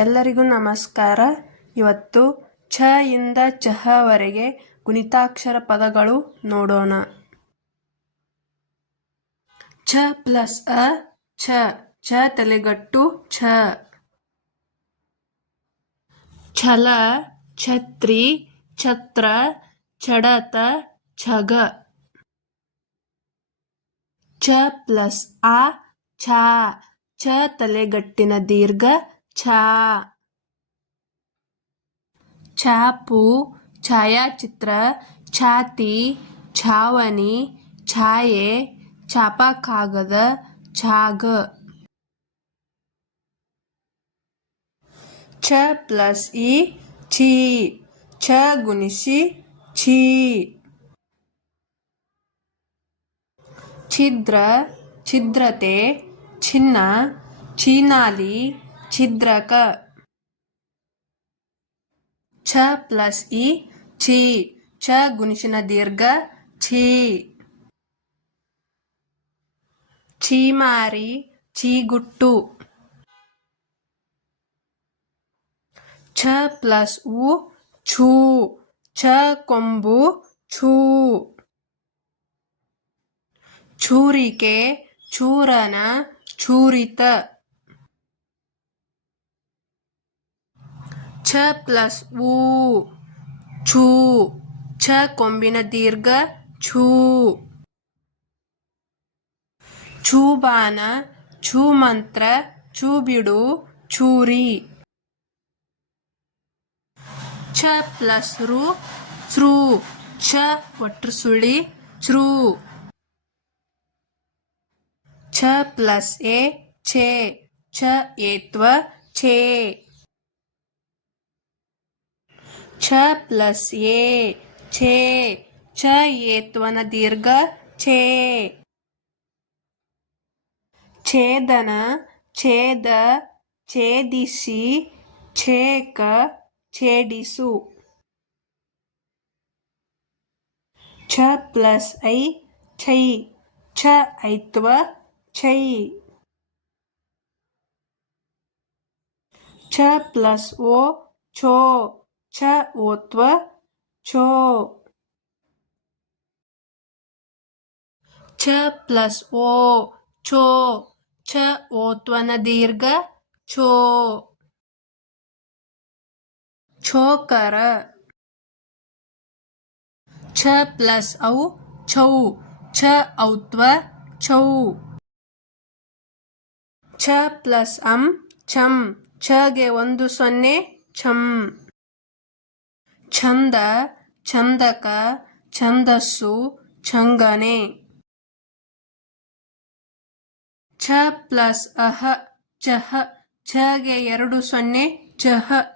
ಎಲ್ಲರಿಗೂ ನಮಸ್ಕಾರ. ಇವತ್ತು ಛ ಇಂದ ಚಹವರೆಗೆ ಗುಣಿತಾಕ್ಷರ ಪದಗಳು ನೋಡೋಣ. ಛ ಪ್ಲಸ್ ಅ ಛ, ಛ ತಲೆಗಟ್ಟು ಛ. ಛಲ, ಛತ್ರಿ, ಛತ್ರ, ಛಡತ, ಛಗ. ಛ ಪ್ಲಸ್ ಆ ಛ, ಛ ತಲೆಗಟ್ಟಿನ ದೀರ್ಘ ಛ. ಛಾಪು, ಛಾಯಾಚಿತ್ರ, ಛಾತಿ, ಛಾವಣಿ, ಛಾಯೆ, ಛಾಪಕಾಗದ, ಛಾಗ. ಛ ಪ್ಲಸ್ ಇ ಛೀ, ಛ ಗುಣಿಸಿ ಛೀ. ಛಿದ್ರ, ಛಿದ್ರತೆ, ಛಿನ್ನ, ಛೀನಾಲಿ, ಛಿದ್ರಕ. ಛ ಪ್ಲಸ್ ಇ ಛೀ, ಛ ಗುಣಿಸಿನ ದೀರ್ಘ ಛೀ. ಛೀಮಾರಿ, ಛೀಗುಟ್ಟು. ಛ ಪ್ಲಸ್ ಉ ಛೂ, ಛ ಕೊಂಬು ಛೂ. ಛೂರಿಕೆ, ಚೂರನ, ಛೂರಿತ. ಛ ಪ್ಲಸ್ ಊ ಛೂ, ಛ ಕೊಂಬಿನ ದೀರ್ಘ ಛೂ. ಛೂಬಾನ, ಛೂಮಂತ್ರ, ಛೂಬಿಡು, ಛೂರಿ. ಛ ಪ್ಲಸ್ ರು ಛ್ರೂ, ಛ ಒಟ್ರು ಸುಳಿ ಛ್ರೂ. ಛ ಪ್ಲಸ್ ಎ ಛೇ, ಛ ಏತ್ವ ಛೇ. ಛ ಪ್ಲಸ್ ಎ ಛೇ, ಛ ಏತ್ವನ ದೀರ್ಘ ಛೇ. ಛೇದನ, ಛೇದ, ಛೇದಿಸಿ, ಛೇಕ, ಛೇಡಿಸು. ಛ ಪ್ಲಸ್ ಐ ಛೈ, ಛ ಐತ್ವ ಛೈ. ಛ ಪ್ಲಸ್ ಓ ಛೋ, ಛ ಓತ್ವ ಛೋ. ಛ ಪ್ಲಸ್ ಓ ಛೋ, ಛ ಓತ್ವನ ದೀರ್ಘ ಛೋ. ಛೋಕರ. ಛ ಪ್ಲಸ್ ಔ ಛೌ, ಛ ಔತ್ವ ಛೌ. ಛ ಪ್ಲಸ್ ಅಂ ಛಂ, ಛಗೆ 1 0 ಛಂ. ಛಂದ, ಛಂದಕ, ಛಂದಸ್ಸು, ಛಂಗನೆ. ಛ ಪ್ಲಸ್ ಅಹ ಚಹ, ಛಗೆ 2 0 ಚಹ.